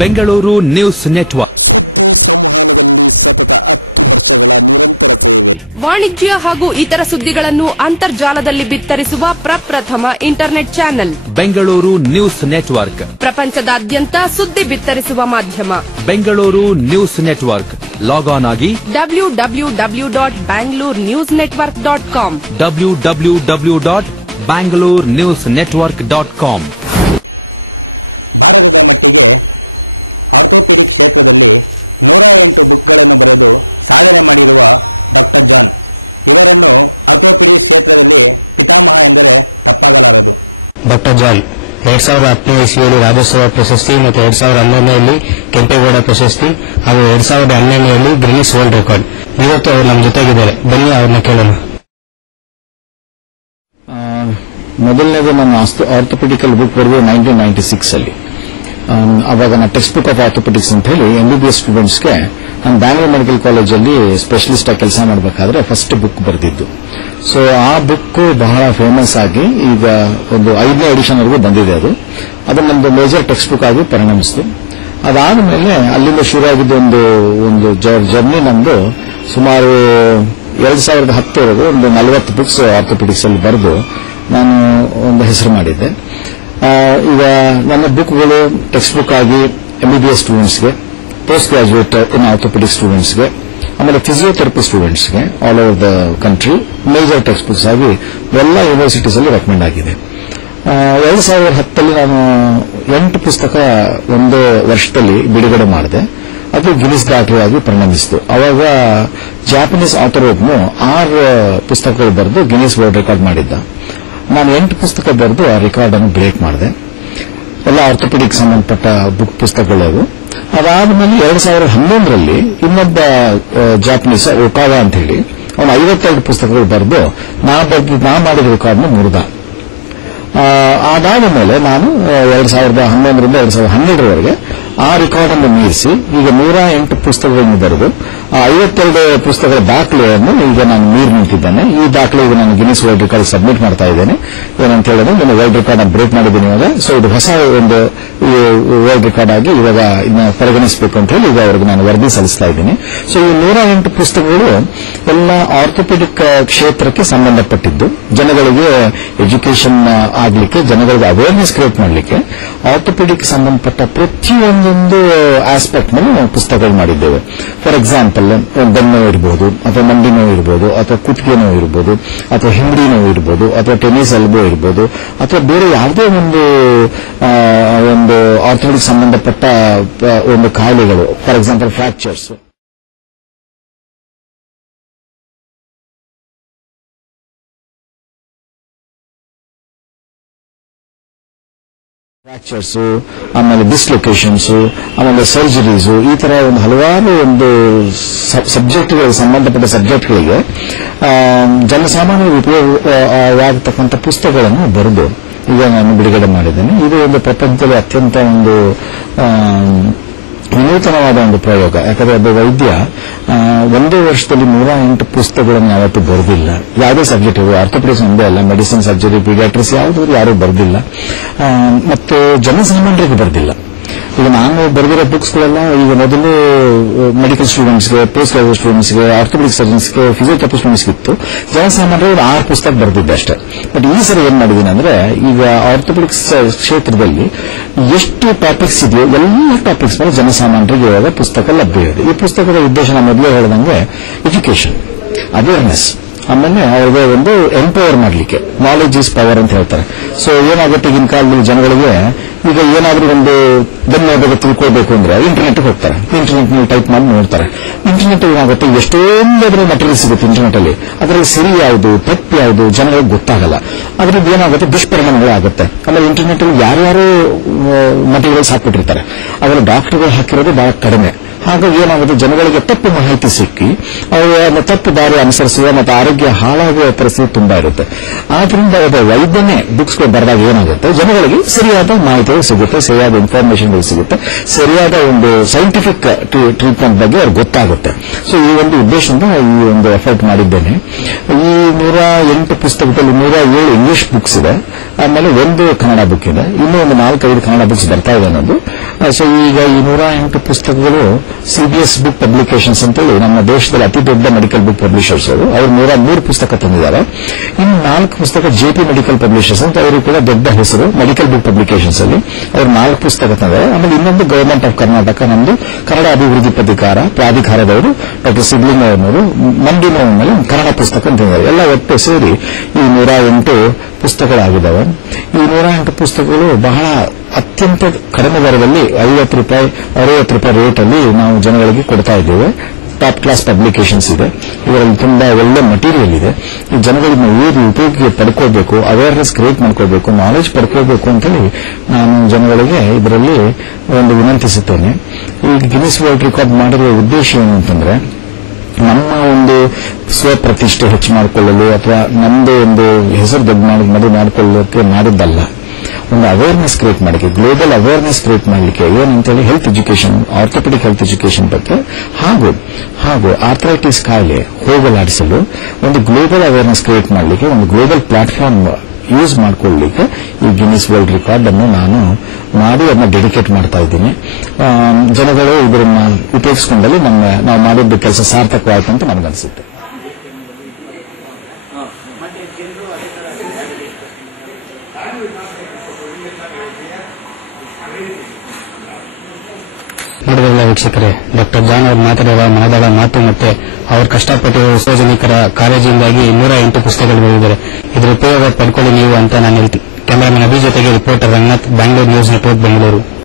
Bengaluru news network. ವಾಣಿಜ್ಯ ಹಾಗೂ ಇತರ ಸುದ್ದಿಗಳನ್ನು ಅಂತರ್ಜಾಲದಲ್ಲಿ ಬಿತ್ತರಿಸುವ ಪ್ರಪ್ರಥಮ internet channel Bengaluru news network. ಪ್ರಪಂಚದಾದ್ಯಂತ ಸುದ್ದಿ ಬಿತ್ತರಿಸುವ ಮಾಧ್ಯಮ Bengaluru news network. Log on ಆಗಿ www.bangalore-newsnetwork.com www.bangalore-newsnetwork.com. ಡಾಕ್ಟರ್ ಜಾನ್ 2010 ಇಸ್ವಿಯಲ್ಲಿ ರಾಜ್ಯೋತ್ಸವ ಪ್ರಶಸ್ತಿ ಮತ್ತು 2011ರಲ್ಲಿ ಕೆಂಪೇಗೌಡ ಪ್ರಶಸ್ತಿ ಹಾಗೂ 2012ರಲ್ಲಿ ಗಿನ್ನಿಸ್ ವರ್ಲ್ಡ್ ರೆಕಾರ್ಡ್. ಇವತ್ತು ಅವರು ನಮ್ಮ ಜೊತೆಗಿದ್ದಾರೆ, ಬನ್ನಿ ಅವ್ರನ್ನ ಕೇಳೋಣ. ಮೊದಲನೇದು ನನ್ನ ಆರ್ಥೋಪೆಡಿಕಲ್ ಬುಕ್ ಬರೆದು 1996 ಅಲ್ಲಿ. ಅವಾಗ ನಾನು ಟೆಕ್ಸ್ಟ್ ಬುಕ್ ಆಫ್ ಆರ್ಥೋಪೆಡಿಕ್ಸ್ ಅಂತ ಹೇಳಿ MBBS ಸ್ಟೂಡೆಂಟ್ಸ್ಗೆ ನಾನು ಬ್ಯಾಂಗ್ಳೂರ್ ಮೆಡಿಕಲ್ ಕಾಲೇಜಲ್ಲಿ ಸ್ಪೆಷಲಿಸ್ಟ್ ಆಗಿ ಕೆಲಸ ಮಾಡಬೇಕಾದ್ರೆ ಫಸ್ಟ್ ಬುಕ್ ಬರೆದಿದ್ದು. ಸೊ ಆ ಬುಕ್ ಬಹಳ ಫೇಮಸ್ ಆಗಿ ಈಗ ಒಂದು 5ನೇ ಎಡಿಷನ್ ವರೆಗೂ ಬಂದಿದೆ. ಅದು ನಮ್ದು ಮೇಜರ್ ಟೆಕ್ಸ್ಟ್ ಬುಕ್ ಆಗಿ ಪರಿಣಮಿಸಿತು. ಅದಾದ ಮೇಲೆ ಅಲ್ಲಿಂದ ಶುರುವಾಗಿದ್ದ ಒಂದು ಜರ್ನಿ ನಮ್ದು ಸುಮಾರು 2010 ವರೆಗೂ ಒಂದು 40 ಬುಕ್ಸ್ ಆರ್ಥೋಪೆಡಿಕ್ಸ್ ಅಲ್ಲಿ ಬರೆದು ನಾನು ಒಂದು ಹೆಸರು ಮಾಡಿದ್ದೆ. ಈಗ ನನ್ನ ಬುಕ್ಗಳು ಟೆಕ್ಸ್ಟ್ ಬುಕ್ ಆಗಿ MBBS ಸ್ಟೂಡೆಂಟ್ಸ್ಗೆ, ಪೋಸ್ಟ್ ಗ್ರಾಜುಯೇಟ್ ಇನ್ ಆರ್ಥೋಪೆಡಿಕ್ ಸ್ಟೂಡೆಂಟ್ಸ್ಗೆ, ಆಮೇಲೆ ಫಿಸಿಯೋಥೆರಪಿ ಸ್ಟೂಡೆಂಟ್ಸ್ಗೆ all over the country major text books ಆಗಿ ಎಲ್ಲ ಯೂನಿವರ್ಸಿಟೀಸ್ ಅಲ್ಲಿ ರೆಕಮೆಂಡ್ ಆಗಿದೆ. 2010 ನಾನು 8 ಪುಸ್ತಕ ಒಂದು ವರ್ಷದಲ್ಲಿ ಬಿಡುಗಡೆ ಮಾಡಿದೆ. ಅದು ಗಿನ್ನಿಸ್ ದಾಖಲೆಯಾಗಿ ಪರಿಣಮಿಸಿತು. ಅವಾಗ ಜಾಪನೀಸ್ ಆಥರ್ ಒಬ್ಬನು 6 ಪುಸ್ತಕಗಳು ಬರೆದು ಗಿನ್ನಿಸ್ ವರ್ಲ್ಡ್ ರೆಕಾರ್ಡ್ ಮಾಡಿದ್ದ. ನಾನು 8 ಪುಸ್ತಕ ಬರೆದು ಆ ರೆಕಾರ್ಡ್ ಅನ್ನು ಬ್ರೇಕ್ ಮಾಡಿದೆ. ಎಲ್ಲ ಆರ್ಥೋಪೆಡಿಕ್ ಸಂಬಂಧಪಟ್ಟ ಬುಕ್ ಪುಸ್ತಕಗಳು. ಅದಾದ್ಮೇಲೆ 2011ರಲ್ಲಿ ಇನ್ನೊಬ್ಬ ಜಾಪನೀಸ್ ಒಕಾವಾ ಅಂತ ಹೇಳಿ ಅವನು 52 ಪುಸ್ತಕಗಳು ಬರೆದು ನಾ ಮಾಡಿದ ರೆಕಾರ್ಡ್ನ ಮುರಿದ. ಅದಾದ ಮೇಲೆ ನಾನು 2011ರಿಂದ 2012ರವರೆಗೆ ಆ ರೆಕಾರ್ಡ್ ಅನ್ನು ಮೀರಿಸಿ ಈಗ 108 ಪುಸ್ತಕಗಳನ್ನು ಬರೆದು ಆ 52 ಪುಸ್ತಕಗಳ ದಾಖಲೆಯನ್ನು ಈಗ ನಾನು ಮೀರಿ ನಿಂತಿದ್ದೇನೆ. ಈ ದಾಖಲೆ ಈಗ ನಾನು ಗಿನ್ನಿಸ್ ವರ್ಲ್ಡ್ ರೆಕಾರ್ಡ್ ಸಬ್ಮಿಟ್ ಮಾಡ್ತಾ ಇದ್ದೇನೆ. ಏನಂತ ಹೇಳಿದ್ರೆ ನಾನು ವರ್ಲ್ಡ್ ರೆಕಾರ್ಡ್ ಅನ್ನು ಬ್ರೇಕ್ ಮಾಡಿದ್ದೀನಿ ಇವಾಗ. ಸೊ ಇದು ಹೊಸ ಒಂದು ವರ್ಲ್ಡ್ ರೆಕಾರ್ಡ್ ಆಗಿ ಇವಾಗ ಇದನ್ನ ಪರಿಗಣಿಸಬೇಕು ಅಂತ ಹೇಳಿ ಈಗ ಅವರಿಗೆ ನಾನು ವರದಿ ಸಲ್ಲಿಸ್ತಾ ಇದ್ದೀನಿ. ಸೊ ಈ 108 ಪುಸ್ತಕಗಳು ಎಲ್ಲ ಆರ್ಥೋಪೆಡಿಕ್ ಕ್ಷೇತ್ರಕ್ಕೆ ಸಂಬಂಧಪಟ್ಟಿದ್ದು, ಜನಗಳಿಗೆ ಎಜುಕೇಶನ್ ಆಗಲಿಕ್ಕೆ, ಜನಗಳಿಗೆ ಅವೇರ್ನೆಸ್ ಕ್ರಿಯೇಟ್ ಮಾಡಲಿಕ್ಕೆ ಆರ್ಥೋಪೆಡಿಕ್ ಸಂಬಂಧಪಟ್ಟ ಪ್ರತಿಯೊಂದೊಂದು ಆಸ್ಪೆಕ್ಟ್ ನಲ್ಲಿ ನಾವು ಪುಸ್ತಕಗಳು ಮಾಡಿದ್ದೇವೆ. ಫಾರ್ ಎಕ್ಸಾಂಪಲ್ ಬೆನ್ನು ನೋವು ಇರಬಹುದು, ಅಥವಾ ಮಂಡಿ ನೋವು ಇರಬಹುದು, ಅಥವಾ ಕುತ್ತಿಗೆ ನೋವು ಇರಬಹುದು, ಅಥವಾ ಹಿಂಬಡಿ ನೋವು ಇರಬಹುದು, ಅಥವಾ ಟೆನ್ನಿಸ್ ಎಲ್ಬೋ ಇರಬಹುದು, ಅಥವಾ ಬೇರೆ ಯಾವುದೇ ಒಂದು ಆರ್ಥೋಪೆಡಿಕ್ ಸಂಬಂಧಪಟ್ಟ ಒಂದು ಕಾಯಿಲೆಗಳು, ಫಾರ್ ಎಕ್ಸಾಂಪಲ್ ಫ್ರಾಕ್ಚರ್ಸ್. ಆಮೇಲೆ ಡಿಸ್ಲೊಕೇಶನ್ಸ್, ಆಮೇಲೆ ಸರ್ಜರೀಸ್, ಈ ತರ ಒಂದು ಹಲವಾರು ಒಂದು ಸಬ್ಜೆಕ್ಟ್ಗಳಿಗೆ ಸಂಬಂಧಪಟ್ಟ ಸಬ್ಜೆಕ್ಟ್ಗಳಿಗೆ ಜನಸಾಮಾನ್ಯರಿಗೆ ಉಪಯೋಗವಾಗತಕ್ಕಂಥ ಪುಸ್ತಕಗಳನ್ನು ಬರೆದು ಈಗ ನಾನು ಬಿಡುಗಡೆ ಮಾಡಿದ್ದೇನೆ. ಇದು ಒಂದು ಪ್ರಪಂಚದಲ್ಲಿ ಅತ್ಯಂತ ಒಂದು ವಿನೂತನವಾದ ಒಂದು ಪ್ರಯೋಗ. ಯಾಕಂದ್ರೆ ಒಬ್ಬ ವೈದ್ಯ ಒಂದೇ ವರ್ಷದಲ್ಲಿ 108 ಪುಸ್ತಕಗಳನ್ನು ಯಾವತ್ತೂ ಬರೆದಿಲ್ಲ. ಯಾವುದೇ ಸಬ್ಜೆಕ್ಟ್ ಇವರು ಆರ್ಥೋಪೆಡಿಕ್ಸ್ ಒಂದೇ ಅಲ್ಲ, ಮೆಡಿಸಿನ್, ಸರ್ಜರಿ, ಪೀಡಿಯಾಟ್ರಿಕ್ಸ್ ಯಾವುದಾದ್ರು ಯಾರೂ ಬರೆದಿಲ್ಲ, ಮತ್ತು ಜನಸಾಮಾನ್ಯರಿಗೆ ಬರೆದಿಲ್ಲ. ಈಗ ನಾನು ಬರೆದಿರೋ ಬುಕ್ಸ್ಗಳೆಲ್ಲ ಈಗ ಮೊದಲು ಮೆಡಿಕಲ್ ಸ್ಟೂಡೆಂಟ್ಸ್ಗೆ, ಪೋಸ್ಟ್ ಗ್ರಾಜುಯೇಟ್ ಸ್ಟೂಡೆಂಟ್ಸ್ಗೆ, ಆರ್ಥೋಪೆಡಿಕ್ ಸರ್ಜನ್ಸ್ಗೆ, ಫಿಸಿಯೋಥೆರಪಿ ಸ್ಟೂಡೆಂಟ್ಸ್ಗೆ ಇತ್ತು. ಜನಸಾಮಾನ್ಯರು 6 ಪುಸ್ತಕ ಬರೆದಿದ್ದೆ ಅಷ್ಟೇ. ಬಟ್ ಈ ಸರಿ ಏನ್ ಮಾಡಿದ್ದೀನಿ ಅಂದ್ರೆ, ಈಗ ಆರ್ಥೋಪೆಡಿಕ್ಸ್ ಕ್ಷೇತ್ರದಲ್ಲಿ ಎಷ್ಟು ಟಾಪಿಕ್ಸ್ ಇದೆಯೋ ಎಲ್ಲ ಟಾಪಿಕ್ಸ್ ಮೇಲೆ ಜನಸಾಮಾನ್ಯರಿಗೆ ಇವಾಗ ಪುಸ್ತಕ ಲಭ್ಯ ಇದೆ. ಈ ಪುಸ್ತಕದ ಉದ್ದೇಶ ನಾನು ಮೊದಲೇ ಹೇಳಿದಂಗೆ ಎಜುಕೇಶನ್, ಅವೇರ್ನೆಸ್, ಆಮೇಲೆ ಅವರಿಗೆ ಒಂದು ಎಂಪವರ್ ಮಾಡಲಿಕ್ಕೆ. ನಾಲೆಜ್ ಈಸ್ ಪವರ್ ಅಂತ ಹೇಳ್ತಾರೆ. ಸೊ ಏನಾಗುತ್ತೆ, ಈಗಿನ ಕಾಲದಲ್ಲಿ ಜನಗಳಿಗೆ ಈಗ ಏನಾದ್ರೂ ಒಂದು ಬೆನ್ನ ಬಗ್ಗೆ ತಿಳ್ಕೊಳ್ಬೇಕು ಅಂದ್ರೆ ಇಂಟರ್ನೆಟ್ ಹೋಗ್ತಾರೆ, ಇಂಟರ್ನೆಟ್ ನಲ್ಲಿ ಟೈಪ್ ಮಾಡಿ ನೋಡ್ತಾರೆ. ಇಂಟರ್ನೆಟ್ ಏನಾಗುತ್ತೆ, ಎಷ್ಟೊಂದು ಮಟೀರಿಯಲ್ ಸಿಗುತ್ತೆ ಇಂಟರ್ನೆಟ್ ಅಲ್ಲಿ. ಅದರಲ್ಲಿ ಸರಿ ಯಾವುದು, ತಪ್ಪು ಯಾವುದು ಜನಗಳಿಗೆ ಗೊತ್ತಾಗಲ್ಲ. ಅದರಿಂದ ಏನಾಗುತ್ತೆ, ದುಷ್ಪರಿಣಾಮಗಳು ಆಗುತ್ತೆ. ಆಮೇಲೆ ಇಂಟರ್ನೆಟ್ ಅಲ್ಲಿ ಯಾರ್ಯಾರು ಮಟೀರಿಯಲ್ಸ್ ಹಾಕ್ಬಿಟ್ಟಿರ್ತಾರೆ, ಅದರಲ್ಲಿ ಡಾಕ್ಟರ್ಗಳು ಹಾಕಿರೋದು ಬಹಳ ಕಡಿಮೆ. ಹಾಗಾಗಿ ಏನಾಗುತ್ತೆ, ಜನಗಳಿಗೆ ತಪ್ಪು ಮಾಹಿತಿ ಸಿಕ್ಕಿ ಅವರು ತಪ್ಪು ದಾರಿ ಅನುಸರಿಸುವ ಮತ್ತು ಆರೋಗ್ಯ ಹಾಳಾಗುವ ಪರಿಸ್ಥಿತಿ ತುಂಬಾ ಇರುತ್ತೆ. ಆದ್ರಿಂದ ಒಬ್ಬ ವೈದ್ಯನೇ ಬುಕ್ಸ್ಗಳು ಬರೆದಾಗ ಏನಾಗುತ್ತೆ, ಜನಗಳಿಗೆ ಸರಿಯಾದ ಮಾಹಿತಿಗಳು ಸಿಗುತ್ತೆ, ಸರಿಯಾದ ಇನ್ಫಾರ್ಮೇಶನ್ಗಳು ಸಿಗುತ್ತೆ, ಸರಿಯಾದ ಒಂದು ಸೈಂಟಿಫಿಕ್ ಟ್ರೀಟ್ಮೆಂಟ್ ಬಗ್ಗೆ ಅವ್ರಿಗೆ ಗೊತ್ತಾಗುತ್ತೆ. ಸೊ ಈ ಒಂದು ಉದ್ದೇಶದಿಂದ ಈ ಒಂದು ಎಫರ್ಟ್ ಮಾಡಿದ್ದೇನೆ. ಈ 108 ಪುಸ್ತಕದಲ್ಲಿ 107 ಇಂಗ್ಲಿಷ್ ಬುಕ್ಸ್ ಇದೆ, ಆಮೇಲೆ ಒಂದು ಕನ್ನಡ ಬುಕ್ ಇದೆ, ಇನ್ನೂ ಒಂದು 4-5 ಕನ್ನಡ ಬುಕ್ಸ್ ಬರ್ತಾ ಇದೆ ಅನ್ನೋದು. ಸೊ ಈಗ ಈ 108 ಪುಸ್ತಕಗಳು CBS ಬುಕ್ ಪಬ್ಲಿಕೇಶನ್ಸ್ ಅಂತೇಳಿ ನಮ್ಮ ದೇಶದಲ್ಲಿ ಅತಿ ದೊಡ್ಡ ಮೆಡಿಕಲ್ ಬುಕ್ ಪಬ್ಲಿಷರ್ಸ್ ಅವರು 103 ಪುಸ್ತಕ ತಂದಿದ್ದಾರೆ. ಇನ್ನು 4 ಪುಸ್ತಕ JP ಮೆಡಿಕಲ್ ಪಬ್ಲಿಷರ್ಸ್ ಅಂತ ಅವರು ಕೂಡ ದೊಡ್ಡ ಹೆಸರು ಮೆಡಿಕಲ್ ಬುಕ್ ಪಬ್ಲಿಕೇಶನ್ಸ್ ಅಲ್ಲಿ ಅವರು 4 ಪುಸ್ತಕ ತಂದಿದ್ದಾರೆ. ಆಮೇಲೆ ಇನ್ನೊಂದು ಗವರ್ಮೆಂಟ್ ಆಫ್ ಕರ್ನಾಟಕ ನಮ್ದು ಕನ್ನಡ ಅಭಿವೃದ್ಧಿ ಪ್ರಾಧಿಕಾರದವರು ಡಾಕ್ಟರ್ ಸಿದ್ಲಿಂಗಯ್ಯನವರು ಮಂಡಿನೋವಿನಲ್ಲಿ ಕನ್ನಡ ಪುಸ್ತಕ ತಂದಿದ್ದಾರೆ. ಎಲ್ಲ ಒಟ್ಟು ಸೇರಿ ಈ 108 ಪುಸ್ತಕಗಳಾಗಿದ್ದಾವೆ. ಈ 108 ಪುಸ್ತಕಗಳು ಬಹಳ ಅತ್ಯಂತ ಕಡಿಮೆ ದರದಲ್ಲಿ 50 ರೂಪಾಯಿ 60 ರೂಪಾಯಿ ರೇಟ್ ಅಲ್ಲಿ ನಾವು ಜನಗಳಿಗೆ ಕೊಡ್ತಾ ಇದ್ದೇವೆ. ಟಾಪ್ ಕ್ಲಾಸ್ ಪಬ್ಲಿಕೇಶನ್ಸ್ ಇದೆ, ಇದರಲ್ಲಿ ತುಂಬಾ ಒಳ್ಳೆ ಮಟೀರಿಯಲ್ ಇದೆ. ಈ ಜನಗಳನ್ನ ಓದಿ ಉಪಯೋಗ ಪಡ್ಕೋಬೇಕು, ಅವೇರ್ನೆಸ್ ಕ್ರಿಯೇಟ್ ಮಾಡ್ಕೋಬೇಕು, ನಾಲೆಜ್ ಪಡ್ಕೋಬೇಕು ಅಂತೇಳಿ ನಾನು ಜನಗಳಿಗೆ ಇದರಲ್ಲಿ ಒಂದು ವಿನಂತಿಸುತ್ತೇನೆ. ಈ ಗಿನ್ನಿಸ್ ವರ್ಲ್ಡ್ ರೆಕಾರ್ಡ್ ಮಾಡಿರುವ ಉದ್ದೇಶ ಏನು ಅಂತಂದ್ರೆ, ನಮ್ಮ ಒಂದು ಸ್ವಪ್ರತಿಷ್ಠೆ ಹೆಚ್ಚು ಮಾಡಿಕೊಳ್ಳಲು ಅಥವಾ ನಮ್ಮದೇ ಒಂದು ಹೆಸರು ದೊಡ್ಡ ಮಾಡಿಕೊಳ್ಳೋಕೆ ಮಾಡಿದ್ದಲ್ಲ, ಒಂದು ಅವೇರ್ನೆಸ್ ಕ್ರಿಯೇಟ್ ಮಾಡಲಿಕ್ಕೆ, ಗ್ಲೋಬಲ್ ಅವೇರ್ನೆಸ್ ಕ್ರಿಯೇಟ್ ಮಾಡಲಿಕ್ಕೆ ಏನಂತೇಳಿ health education, orthopaedic health education ಬಗ್ಗೆ ಹಾಗೂ ಆರ್ಥರೈಟಿಸ್ ಕಾಯಿಲೆ ಹೋಗಲಾಡಿಸಲು ಒಂದು ಗ್ಲೋಬಲ್ ಅವೇರ್ನೆಸ್ ಕ್ರಿಯೇಟ್ ಮಾಡಲಿಕ್ಕೆ ಒಂದು ಗ್ಲೋಬಲ್ ಪ್ಲಾಟ್ಫಾರ್ಮ್ ಯೂಸ್ ಮಾಡಿಕೊಳ್ಳಲಿಕ್ಕೆ ಈ ಗಿನ್ನಿಸ್ ವರ್ಲ್ಡ್ ರೆಕಾರ್ಡ್ ಅನ್ನು ನಾನು ಮಾಡಿ ಅದನ್ನ ಡೆಡಿಕೇಟ್ ಮಾಡ್ತಾ ಇದ್ದೀನಿ. ಜನಗಳು ಇದನ್ನ ಉಪಯೋಗಿಸಿಕೊಂಡಲ್ಲಿ ನಾವು ಮಾಡಿದ್ದ ಕೆಲಸ ಸಾರ್ಥಕವಾಯಿತು ಅಂತ ನನಗನ್ಸುತ್ತೆ. ನೋಡಿದ್ರಲ್ಲ ವೀಕ್ಷಕರೇ, ಡಾಕ್ಟರ್ ಜಾನ್ ಅವರು ಮಾತಾಡಿರುವ ಮನದಾಳ ಮಾತು ಮತ್ತೆ ಅವರು ಕಷ್ಟಪಟ್ಟಿರುವ ಸಾರ್ವಜನಿಕರ ಕಾಳಜಿಯಿಂದಾಗಿ 108 ಪುಸ್ತಕಗಳು ಬರೆದಿದ್ದಾರೆ. ಇದರ ಉಪಯೋಗ ಪಡ್ಕೊಳ್ಳಿ ನೀವು ಅಂತ ನಾನು ಹೇಳ್ತೀನಿ. ಕ್ಯಾಮರಾಮನ್ ಅಭಿ ಜೊತೆಗೆ reporter Ranganath, Bangalore news network, Bengaluru.